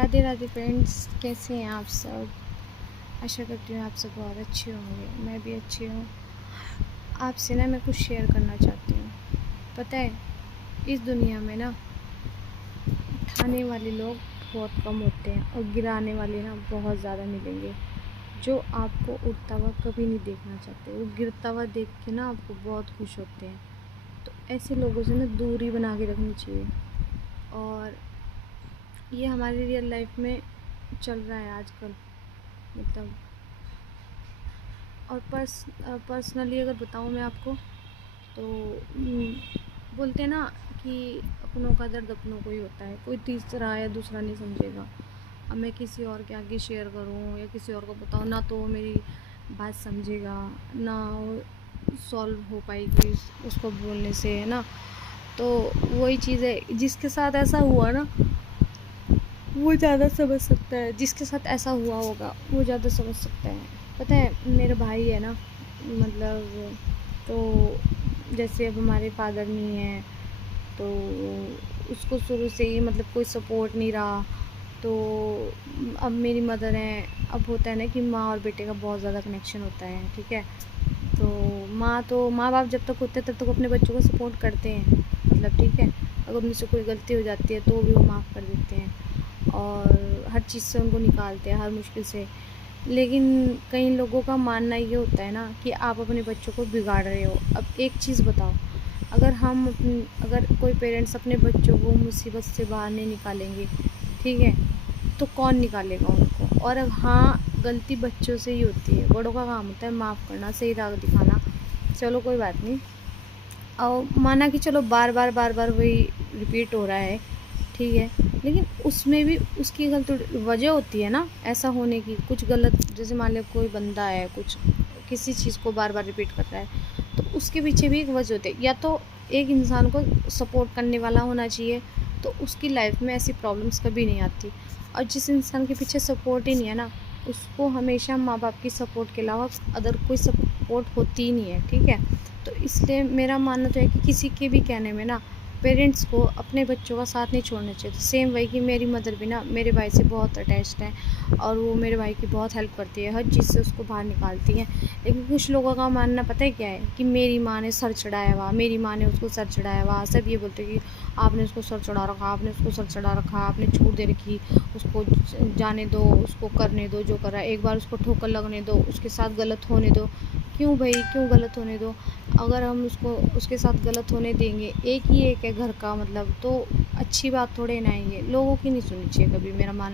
Radhe Radhe friends, कैसे हैं आप सब। आशा करती हूँ आप सब बहुत अच्छे होंगे। मैं भी अच्छी हूँ। आपसे ना मैं कुछ शेयर करना चाहती हूँ। पता है, इस दुनिया में ना उठाने वाले लोग बहुत कम होते हैं और गिराने वाले ना बहुत ज़्यादा मिलेंगे, जो आपको उठता हुआ कभी नहीं देखना चाहते। वो गिरता हुआ देख के ना आपको बहुत खुश होते हैं। तो ऐसे लोगों से ना दूरी बना के रखनी चाहिए। और ये हमारी रियल लाइफ में चल रहा है आजकल, मतलब। और पर्सनली अगर बताऊँ मैं आपको, तो बोलते हैं ना कि अपनों का दर्द अपनों को ही होता है, कोई तीसरा या दूसरा नहीं समझेगा। अब मैं किसी और के आगे शेयर करूँ या किसी और को बताऊँ ना, तो वो मेरी बात समझेगा ना, वो सॉल्व हो पाएगी उसको बोलने से, है ना। तो वही चीज़ है, जिसके साथ ऐसा हुआ ना वो ज़्यादा समझ सकता है, जिसके साथ ऐसा हुआ होगा वो ज़्यादा समझ सकता है। पता है, मेरा भाई है ना, मतलब, तो जैसे अब हमारे फादर नहीं है, तो उसको शुरू से ही मतलब कोई सपोर्ट नहीं रहा। तो अब मेरी मदर हैं। अब होता है ना कि माँ और बेटे का बहुत ज़्यादा कनेक्शन होता है, ठीक है। तो माँ बाप जब तक होते हैं तब तक अपने बच्चों को सपोर्ट करते हैं, मतलब, ठीक है। अगर उनसे कोई गलती हो जाती है तो भी वो माफ़ कर देते हैं और हर चीज़ से उनको निकालते हैं, हर मुश्किल से। लेकिन कई लोगों का मानना ये होता है ना कि आप अपने बच्चों को बिगाड़ रहे हो। अब एक चीज़ बताओ, अगर कोई पेरेंट्स अपने बच्चों को मुसीबत से बाहर नहीं निकालेंगे, ठीक है, तो कौन निकालेगा उनको। और अब हाँ, गलती बच्चों से ही होती है, बड़ों का काम होता है माफ़ करना, सही राह दिखाना। चलो कोई बात नहीं, और माना कि चलो बार बार वही रिपीट हो रहा है, ठीक है, लेकिन उसमें भी उसकी गलती वजह होती है ना ऐसा होने की। कुछ गलत, जैसे मान लो कोई बंदा है, कुछ किसी चीज़ को बार बार रिपीट कर रहा है, तो उसके पीछे भी एक वजह होती है। या तो एक इंसान को सपोर्ट करने वाला होना चाहिए, तो उसकी लाइफ में ऐसी प्रॉब्लम्स कभी नहीं आती। और जिस इंसान के पीछे सपोर्ट ही नहीं है ना, उसको हमेशा माँ बाप की सपोर्ट के अलावा अदर कोई सपोर्ट होती ही नहीं है, ठीक है। तो इसलिए मेरा मानना तो है कि किसी के भी कहने में ना पेरेंट्स को अपने बच्चों का साथ नहीं छोड़ना चाहिए। तो सेम वही कि मेरी मदर भी ना मेरे भाई से बहुत अटैच्ड है और वो मेरे भाई की बहुत हेल्प करती है, हर चीज़ से उसको बाहर निकालती हैं। लेकिन कुछ लोगों का मानना पता है क्या है, कि मेरी माँ ने सर चढ़ाया हुआ, मेरी माँ ने उसको सर चढ़ाया हुआ। सब ये बोलते हैं कि आपने उसको सर चढ़ा रखा, आपने उसको सर चढ़ा रखा, आपने छूट दे रखी, उसको जाने दो, उसको करने दो जो कर रहा है, एक बार उसको ठोकर लगने दो, उसके साथ गलत होने दो। क्यों भाई, क्यों गलत होने दो। अगर हम उसके साथ गलत होने देंगे, एक ही एक है घर का, मतलब, तो अच्छी बात थोड़े ना है। ये लोगों की नहीं सुननी चाहिए कभी, मेरा मानना।